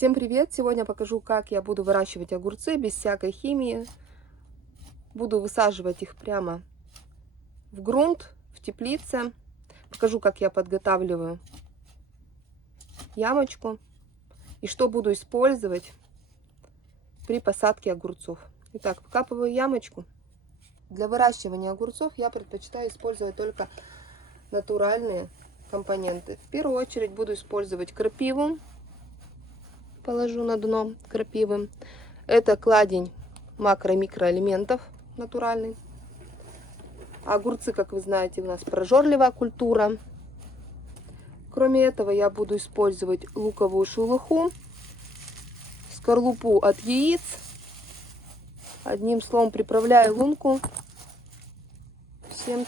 Всем привет! Сегодня покажу, как я буду выращивать огурцы без всякой химии. Буду высаживать их прямо в грунт, в теплице. Покажу, как я подготавливаю ямочку и что буду использовать при посадке огурцов. Итак, выкапываю ямочку. Для выращивания огурцов я предпочитаю использовать только натуральные компоненты. В первую очередь буду использовать крапиву. Положу на дно крапивы. Это кладень макро-микроэлементов натуральный. Огурцы, как вы знаете, у нас прожорливая культура. Кроме этого, я буду использовать луковую шелуху, скорлупу от яиц. Одним словом, приправляю лунку всем,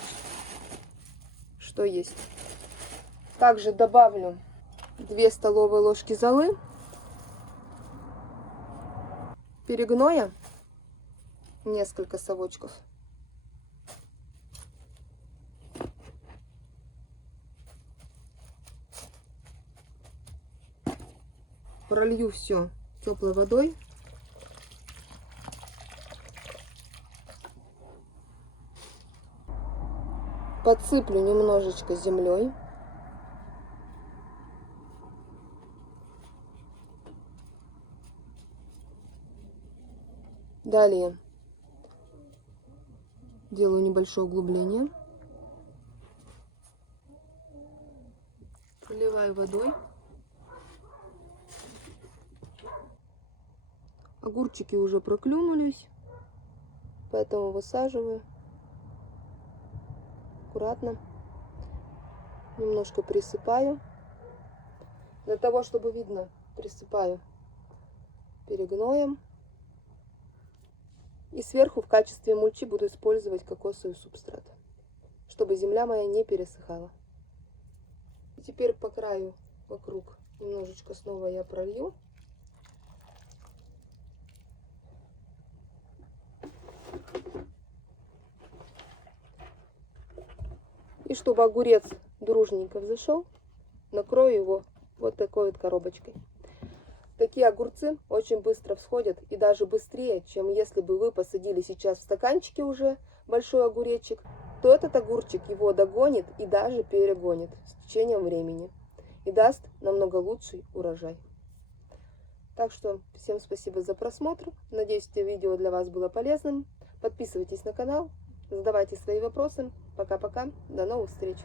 что есть. Также добавлю 2 столовые ложки золы, перегноя, несколько совочков. Пролью все теплой водой. Подсыплю немножечко землей. Далее делаю небольшое углубление. Поливаю водой. Огурчики уже проклюнулись, поэтому высаживаю аккуратно. Немножко присыпаю. Для того, чтобы видно, присыпаю перегноем. И сверху в качестве мульчи буду использовать кокосовый субстрат, чтобы земля моя не пересыхала. И теперь по краю вокруг немножечко снова я пролью. И чтобы огурец дружненько взошел, накрою его вот такой вот коробочкой. Такие огурцы очень быстро всходят и даже быстрее, чем если бы вы посадили сейчас в стаканчике уже большой огуречек, то этот огурчик его догонит и даже перегонит с течением времени и даст намного лучший урожай. Так что всем спасибо за просмотр. Надеюсь, это видео для вас было полезным. Подписывайтесь на канал, задавайте свои вопросы. Пока-пока, до новых встреч!